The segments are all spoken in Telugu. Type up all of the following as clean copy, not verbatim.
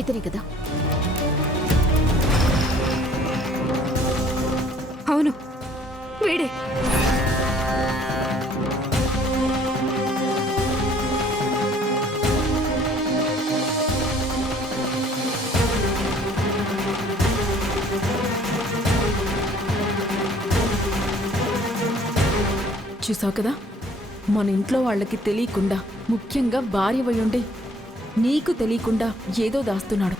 ఇతనే కదా? అవును, వీడే. చూసావు కదా, మన ఇంట్లో వాళ్ళకి తెలియకుండా, ముఖ్యంగా భార్య వయ్యుండి నీకు తెలియకుండా ఏదో దాస్తున్నాడు.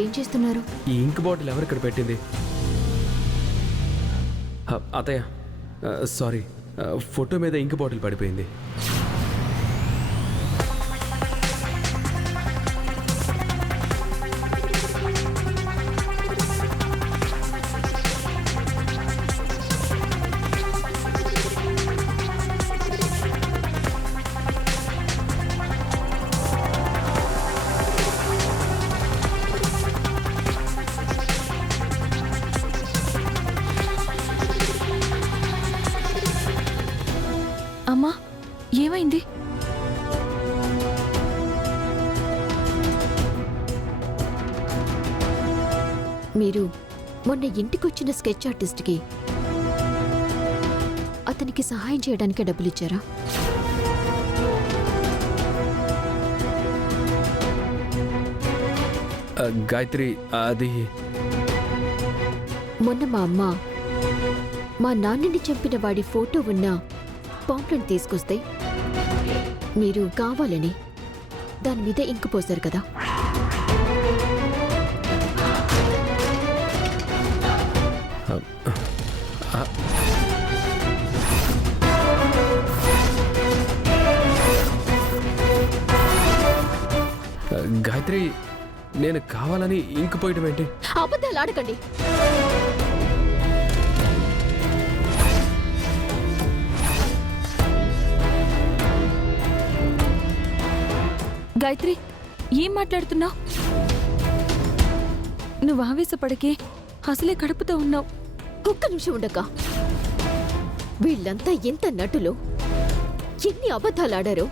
ఏం చేస్తున్నారు? ఈ ఇంక్ బాటిల్ ఎవరు ఇక్కడ పెట్టింది? అతయ్య, సారీ, ఫోటో మీద ఇంక్ బాటిల్ పడిపోయింది. అమ్మా, ఏమైంది? మీరు మొన్న ఇంటికొచ్చిన స్కెచ్ ఆర్టిస్ట్కి అతనికి సహాయం చేయడానికి డబ్బులిచ్చారా? గాయత్రి, అది మొన్న మా అమ్మ మా నాన్నని చంపిన వాడి ఫోటో ఉన్న పాంప్లెట్ తీసుకొస్తే మీరు కావాలని దాని మీద ఇంకు పోశారు కదా. గాయత్రి, నేను కావాలని ఇంక్ పోయటం ఏంటి? అబద్ధాలు ఆడకండి. గాయత్రి, ఏం మాట్లాడుతున్నావు? నువ్వు ఆవేశపడకే, అసలే కడుపుతో ఉన్నావు. ఒక్క నిమిషం ఉండక. వీళ్ళంతా ఎంత నటులో, ఎన్ని అబద్ధాలు ఆడారో,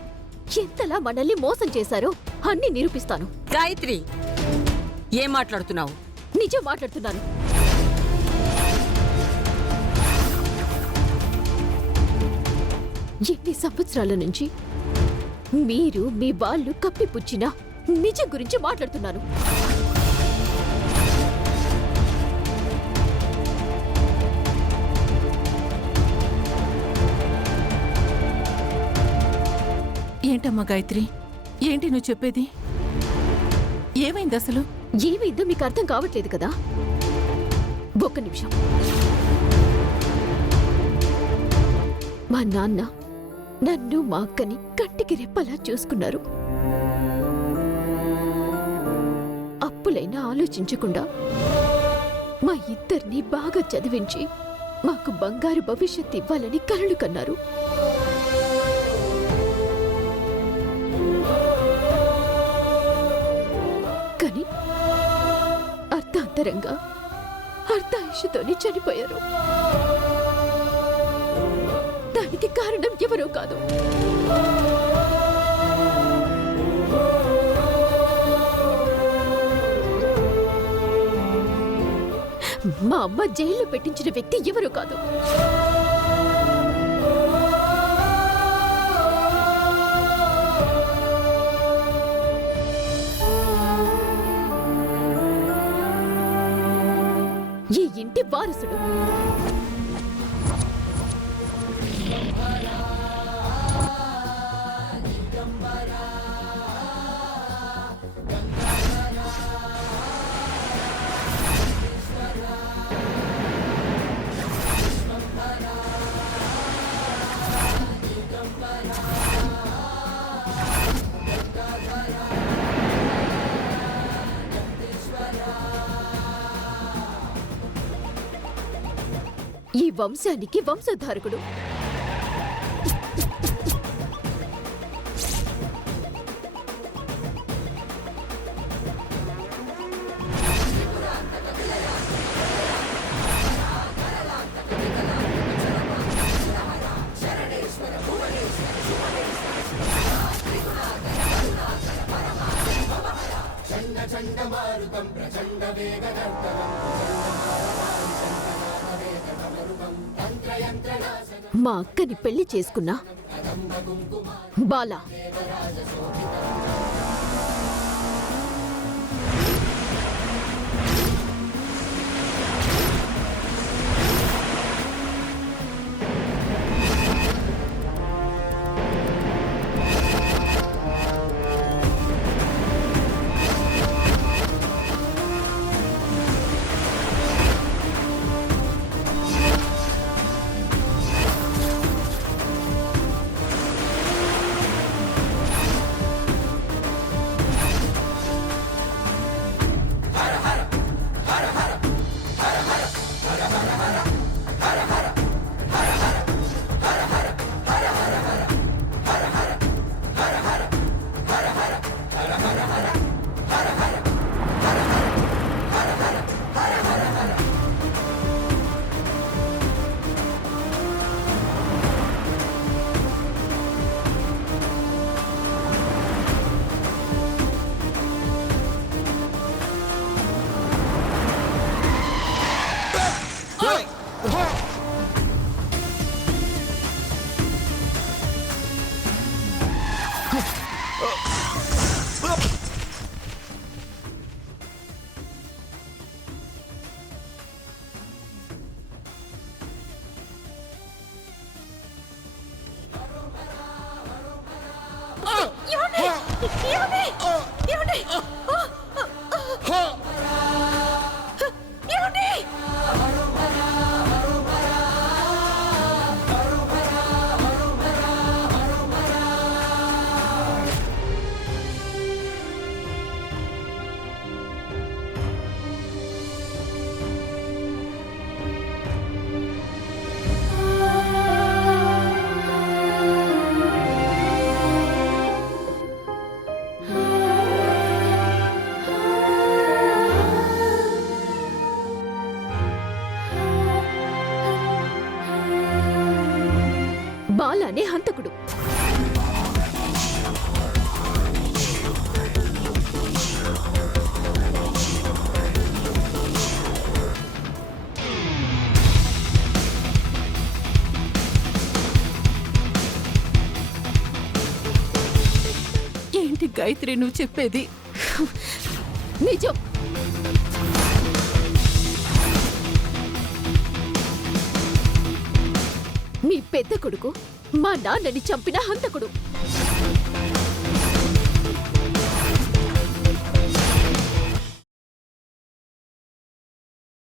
ఎంతలా మనల్ని మోసం చేశారో అన్ని నిరూపిస్తాను. గాయత్రి, ఏం మాట్లాడుతున్నావు? నిజం మాట్లాడుతున్నాను. ఎన్ని సంవత్సరాల నుంచి మీరు మీ వాళ్ళు కప్పిపుచ్చిన నిజం గురించి మాట్లాడుతున్నాను. ఏంటమ్మా గాయత్రి, ఏంటి నువ్వు చెప్పేది? ఏమైంది అసలు? ఏమైందో మీకు అర్థం కావట్లేదు కదా. ఒక్క నిమిషం. మా నాన్న నన్ను మా అక్కని కంటికి రెప్పలా చూసుకున్నారు. అప్పులైనా ఆలోచించకుండా మా ఇద్దరిని బాగా చదివించి మాకు బంగారు భవిష్యత్తు ఇవ్వాలని కలలు కన్నారు. కానీ అర్ధాంతరంగా అర్ధాయుషతోనే చనిపోయారు. దానికి కారణం ఎవరో కాదు, మా అమ్మ జైల్లో పెట్టించిన వ్యక్తి ఎవరో కాదు. ఈ ఇంటి వారసుడు. ఈ వంశానికి వంశధారకుడు. మా అక్కని పెళ్లి చేసుకున్నా బాలా బాలానే హంతకుడు. ఏంటి గాయత్రి నువ్వు చెప్పేది? నిజం. మీ పెద్ద కొడుకు మా నాన్నని చంపిన హంతకుడు.